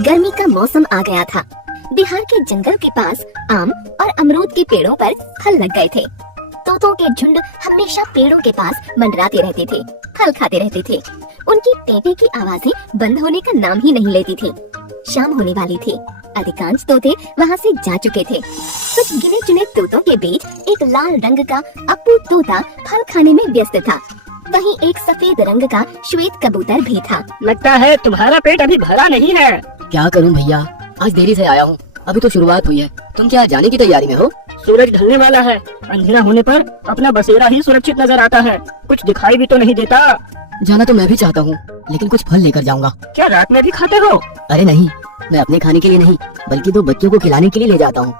गर्मी का मौसम आ गया था। बिहार के जंगल के पास आम और अमरूद के पेड़ों पर फल लग गए थे। तोतों के झुंड हमेशा पेड़ों के पास मंडराते रहते थे, फल खाते रहते थे। उनकी टेंटे की आवाजें बंद होने का नाम ही नहीं लेती थी। शाम होने वाली थी। अधिकांश तोते वहाँ से जा चुके थे। कुछ गिने चुने तोतों के बीच एक लाल रंग का अप्पू तोता फल खाने में व्यस्त था। वहीं एक सफेद रंग का श्वेत कबूतर भी था। लगता है तुम्हारा पेट अभी भरा नहीं है। क्या करूं भैया, आज देरी से आया हूं। अभी तो शुरुआत हुई है। तुम क्या जाने की तैयारी में हो? सूरज ढलने वाला है। अंधेरा होने पर अपना बसेरा ही सुरक्षित नजर आता है। कुछ दिखाई भी तो नहीं देता। जाना तो मैं भी चाहता हूं, लेकिन कुछ फल लेकर जाऊंगा। क्या रात में भी खाते हो? अरे नहीं, मैं अपने खाने के लिए नहीं, बल्कि दो बच्चों को खिलाने के लिए ले जाता हूँ।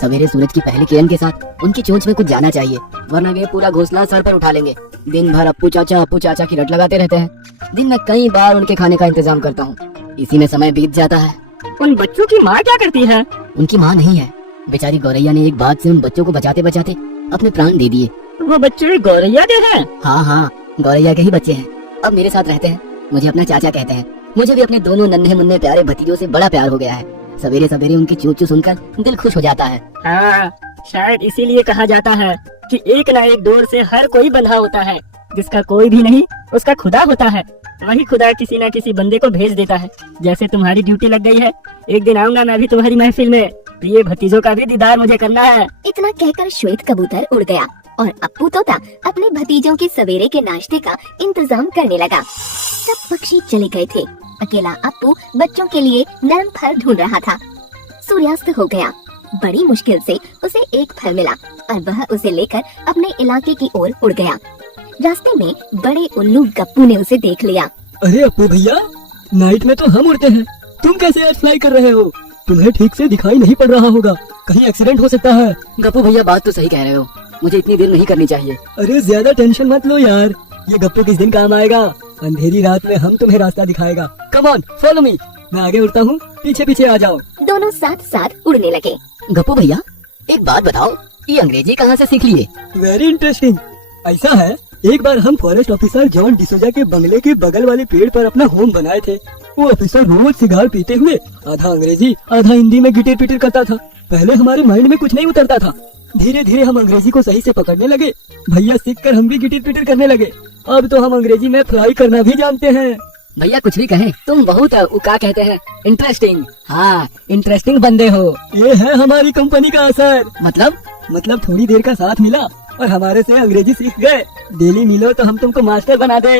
सवेरे सूरज की पहली किरण के साथ उनकी चोंच में कुछ जाना चाहिए, वरना वे पूरा घोंसला सर पर उठा लेंगे। दिन भर अप्पू चाचा की रट लगाते रहते हैं। दिन में कई बार उनके खाने का इंतजाम करता हूँ। इसी में समय बीत जाता है। उन बच्चों की माँ क्या करती है? उनकी माँ नहीं है। बेचारी गौरैया ने एक बात से उन बच्चों को बचाते बचाते अपने प्राण दे दिए। वो बच्चे गौरैया के हैं? हाँ, गौरैया के ही बच्चे हैं। अब मेरे साथ रहते हैं। मुझे अपना चाचा कहते हैं। मुझे भी अपने दोनों नन्हे मुन्ने प्यारे भतीजों से बड़ा प्यार हो गया है। सवेरे सवेरे उनकी चू चू सुनकर दिल खुश हो जाता है। हाँ, शायद इसीलिए कहा जाता है कि एक न एक डोर से हर कोई बंधा होता है। जिसका कोई भी नहीं, उसका खुदा होता है। वही खुदा किसी न किसी बंदे को भेज देता है। जैसे तुम्हारी ड्यूटी लग गई है, एक दिन आऊंगा मैं भी तुम्हारी महफिल में। प्रिय भतीजों का भी दीदार मुझे करना है। इतना कहकर श्वेत कबूतर उड़ गया और अप्पू तोता अपने भतीजों के सवेरे के नाश्ते का इंतजाम करने लगा। सब पक्षी चले गए थे। अकेला अप्पू बच्चों के लिए नरम फल ढूंढ रहा था। सूर्यास्त हो गया। बड़ी मुश्किल से उसे एक फल मिला और वह उसे लेकर अपने इलाके की ओर उड़ गया। रास्ते में बड़े उल्लू गप्पू ने उसे देख लिया। अरे अप्पू भैया, नाइट में तो हम उड़ते हैं, तुम कैसे आज फ्लाई कर रहे हो? तुम्हें ठीक से दिखाई नहीं पड़ रहा होगा, कहीं एक्सीडेंट हो सकता है। गप्पू भैया, बात तो सही कह रहे हो। मुझे इतनी देर नहीं करनी चाहिए। अरे ज्यादा टेंशन मत लो यार, ये गप्पू किस दिन काम आएगा। अंधेरी रात में हम तुम्हें रास्ता दिखाएगा। Come on, follow me. मैं आगे उड़ता हूँ, पीछे पीछे आ जाओ। दोनों साथ साथ उड़ने लगे। गप्पू भैया, एक बात बताओ, ये अंग्रेजी कहाँ से सीख लिए? Very interesting. ऐसा है, एक बार हम फॉरेस्ट ऑफिसर जॉन डिसोजा के बंगले के बगल वाले पेड़ पर अपना होम बनाए थे। वो ऑफिसर रोज सिगार पीते हुए आधा अंग्रेजी आधा हिंदी में गिटिर पिटिर करता था। पहले हमारे माइंड में कुछ नहीं उतरता था। धीरे धीरे हम अंग्रेजी को सही से पकड़ने लगे। भैया सीख कर हम भी गिटिर पिटिर करने लगे। अब तो हम अंग्रेजी में फ्लाई करना भी जानते हैं। भैया कुछ भी कहें, तुम बहुत क्या कहते हैं, इंटरेस्टिंग। हाँ, इंटरेस्टिंग बंदे हो। ये है हमारी कंपनी का असर। मतलब थोड़ी देर का साथ मिला और हमारे से अंग्रेजी सीख गए। डेली मिलो तो हम तुमको मास्टर बना दे।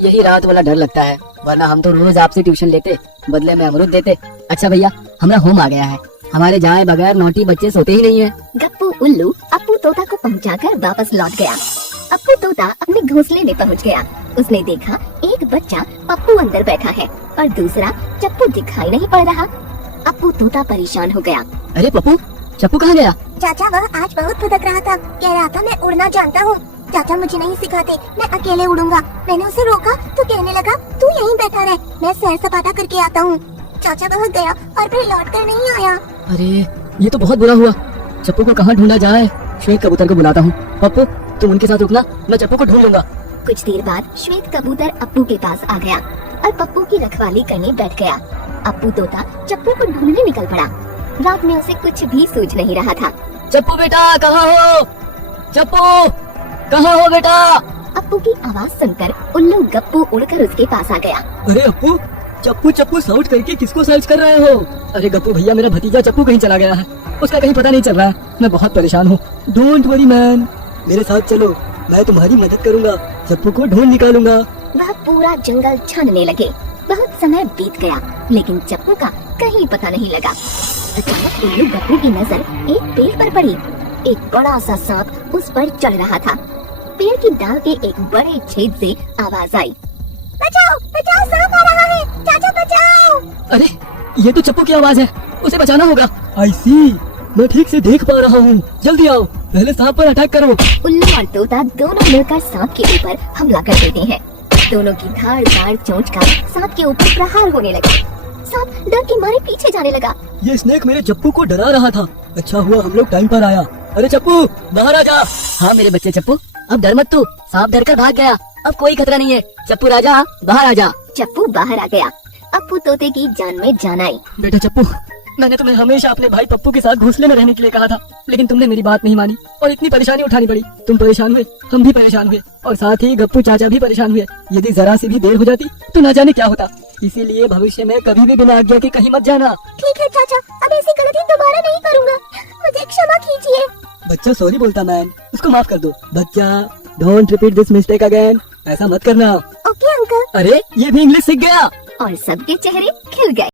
यही रात वाला डर लगता है, वरना हम तो रोज आपसे ट्यूशन लेते, बदले में अमरूद देते। अच्छा भैया, हमारा होम आ गया है। हमारे जाए बगैर नौटी बच्चे सोते ही नहीं है। गप्पू उल्लू अप्पू तोता को पहुंचाकर वापस लौट गया। अप्पू तोता अपने घोंसले में पहुंच गया। उसने देखा एक बच्चा पप्पू अंदर बैठा है और दूसरा चप्पू दिखाई नहीं पड़ रहा। अप्पू तोता परेशान हो गया। अरे पप्पू, चप्पू कहाँ गया? चाचा वह आज बहुत फुदक रहा था, कह रहा था मैं उड़ना जानता हूँ। चाचा मुझे नहीं सिखाते, मैं अकेले उड़ूंगा। मैंने उसे रोका तो कहने लगा तू यहीं बैठा रह, मैं सैर सपाटा करके आता हूँ। चाचा वह गया और फिर लौट कर नहीं आया। अरे ये तो बहुत बुरा हुआ। चप्पू को कहाँ ढूंढा जाए? श्वेत कबूतर को बुलाता हूँ। पप्पू तुम उनके साथ रुकना, मैं चप्पू को ढूंढ लूंगा। कुछ देर बाद श्वेत कबूतर अप्पू के पास आ गया और पप्पू की रखवाली करने बैठ गया। अप्पू तोता चप्पू को ढूंढने निकल पड़ा। रात में उसे कुछ भी सूझ नहीं रहा था। चप्पू बेटा कहाँ हो? चप्पू कहाँ हो बेटा? अप्पू की आवाज सुनकर उल्लू गप्पू उड़कर उसके पास आ गया। अरे अप्पू, चप्पू साउट करके किसको सर्च कर रहे हो? अरे गप्पू भैया, मेरा भतीजा चप्पू कहीं चला गया है, उसका कहीं पता नहीं चल रहा है। मैं बहुत परेशान हूँ। डोंट वरी मैन, मेरे साथ चलो, मैं तुम्हारी मदद करूँगा। चप्पू को ढूंढ निकालूंगा। वह पूरा जंगल छानने लगे। बहुत समय बीत गया, लेकिन चप्पू का कहीं पता नहीं लगा। अचानक उल्लू गप्पू की नजर एक पेड़ पर पड़ी। एक बड़ा सा सांप उस पर चढ़ रहा था। पेड़ की डाल के एक बड़े छेद से आवाज आई, बचाओ बचाओ, सांप आ रहा है, चाचा बचाओ। अरे ये तो चप्पू की आवाज है, उसे बचाना होगा। आई सी, मैं ठीक से देख पा रहा हूँ। जल्दी आओ, पहले सांप पर अटैक करो। उल्लू और तोता दोनों मिलकर सांप के ऊपर हमला कर देते हैं। दोनों की धारदार चोंच का सांप के ऊपर प्रहार होने लगा। सांप डर के मारे पीछे जाने लगा। ये स्नेक मेरे चप्पू को डरा रहा था। अच्छा हुआ हम लोग टाइम पर आया। अरे चप्पू बाहर आ जा। हाँ मेरे बच्चे चप्पू, अब डर मत तू, सांप डर कर भाग गया, अब कोई खतरा नहीं है। चप्पू राजा बाहर आ जा। चप्पू बाहर आ गया। अप्पू तोते की जान में जान आई। बेटा चप्पू, मैंने तुम्हें हमेशा अपने भाई पप्पू के साथ घोंसले में रहने के लिए कहा था, लेकिन तुमने मेरी बात नहीं मानी और इतनी परेशानी उठानी पड़ी। तुम परेशान हुए, हम भी परेशान हुए और साथ ही गप्पू चाचा भी परेशान हुए। यदि जरा सी भी देर हो जाती तो न जाने क्या होता। इसीलिए भविष्य में कभी भी बिना आज्ञा के कहीं मत जाना। ठीक है चाचा, अब ऐसी गलती दोबारा नहीं करूँगा, मुझे क्षमा कीजिए। बच्चा सॉरी बोलता मैन, उसको माफ कर दो। बच्चा don't repeat this mistake again, ऐसा मत करना। Okay uncle. अरे ये भी इंग्लिश सीख गया। और सबके चेहरे खिल गए।